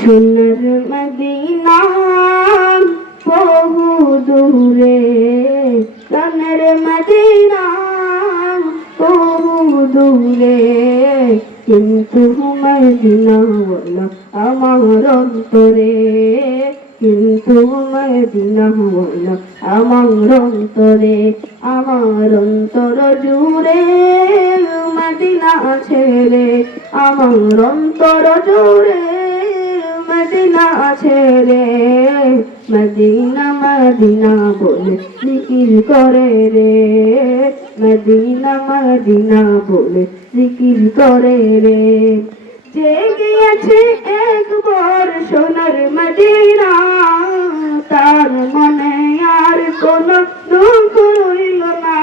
সোনার মদিনা বহু দূরে, সোনার মদিনা বহু দূরে, কিন্তু মদিনাওয়ালা আমার অন্তরে, কিন্তু মদিনাওয়ালা আমার অন্তরে, আমার অন্তর জুড়ে মদিনা ছেড়ে, আমার অন্তর জুড়ে মদিনা ছেড়ে, মদিনা মদিনা বলে জিকির করে রে, মদিনা মদিনা বলে জিকির করে রে। যে গিয়েছে একবার সোনার মদিনা, তার মনে আর কোনো দুঃখ রইল না,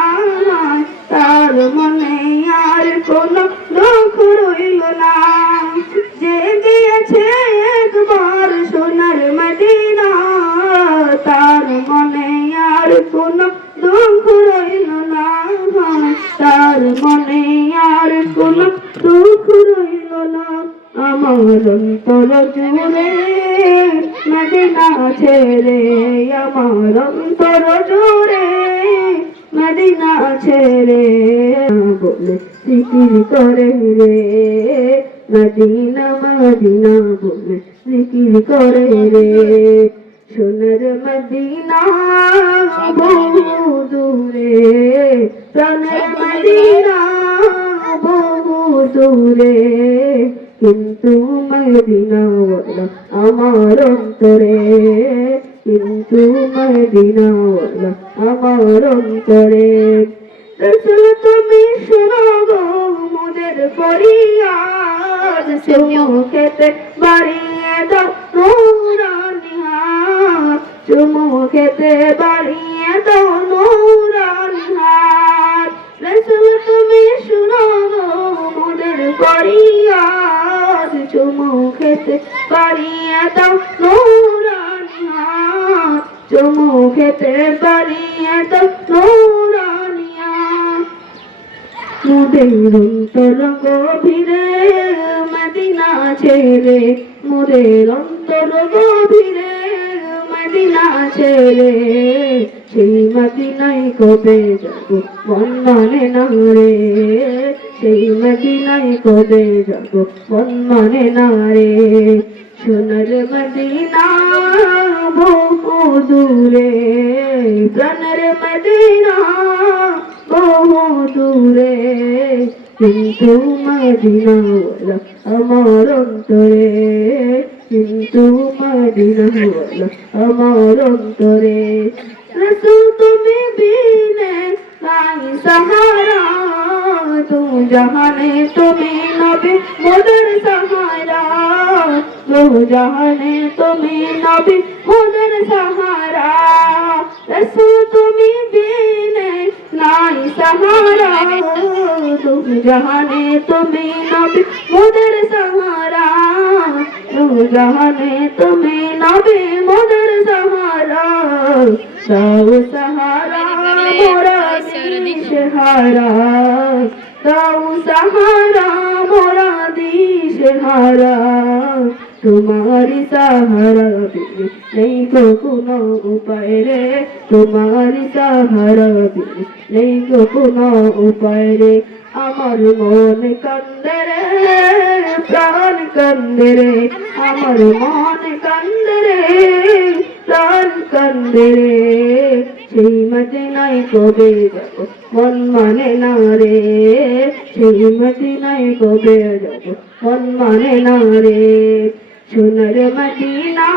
তার মনে আর কোনো দুঃখ রইল না। যে গিয়েছে একবার সোনার মদিনা, তার মনে আর কোনো দুঃখ রইল না, তার মনে আর কোনো দুঃখ রইল না। আমার অন্তর জুড়ে মদিনা ছেড়ে, আমার অন্তর জুড়ে মদিনা ছেড়ে, বলে জিকির করে রে, মদিনা মদিনা বলে জিকির করে রে। সোনার মদিনা বহু দূরে, প্রাণের মদিনা বহু দূরে, কিন্তু মদিনাওয়ালা আমার অন্তরে, কিন্তু মদিনাওয়ালা আমার অন্তরে। রাসূল তুমি শোনো গো মোদের ফরিয়াদ, চুমুকেতে বাড়িয়ে দাও নূরানি হাত, চুমুকেতে বাড়িয়ে দাও নূরানি হাত। রাসূল তুমি শোনো গো মোদের ফরিয়াদ, চুমুকেতে বাড়িয়ে দাও নূরানি হাত, চুমুকেতে বাড়িয়ে দাও নূরানি হাত। মোদের অন্তর গভীরে মদিনা ছেড়ে, মোদের অন্তর গভীরে মদিনা ছেড়ে, সেই মদিনায় কবে যাব মন মানে না রে, সেই মদিনায় কবে যাব মন মানে না রে। সোনার মদিনা বহু দূরে, প্রাণের মদিনা বহু দূরে, কিন্তু মদিনাওয়ালা আমার অন্তরে, কিন্তু মদিনাওয়ালা আমার অন্তরে। রাসূল তুমি বিনে নাই সাহারা, তু জাহানে তুমি নবী মোদের সাহারা, তু জাহানে তুমি নবী মোদের সাহারা। রাসূল তুমি বিনে নাই সাহারা, তু জাহানে তুমি নবী মোদের সাহারা, তু জাহানে তুমি নবী মোদের সাহারা। দাও সাহারা মোরা দিশেহারা, দাও সাহারা মোরা দিশেহারা, তোমারি সাহারা বিনে নেই গো কোনো উপায় রে, তোমারি সাহারা বিনে নেই গো কোনো উপায় রে। আমার মন কান্দে রে, প্রাণ কান্দে রে, আমার মন কান্দে রে, প্রাণ কান্দে রে, সেই মদিনায় কবে যাব মন মানে না রে, সেই মদিনায় কবে যাব মন মানে না রে। সোনার মদিনা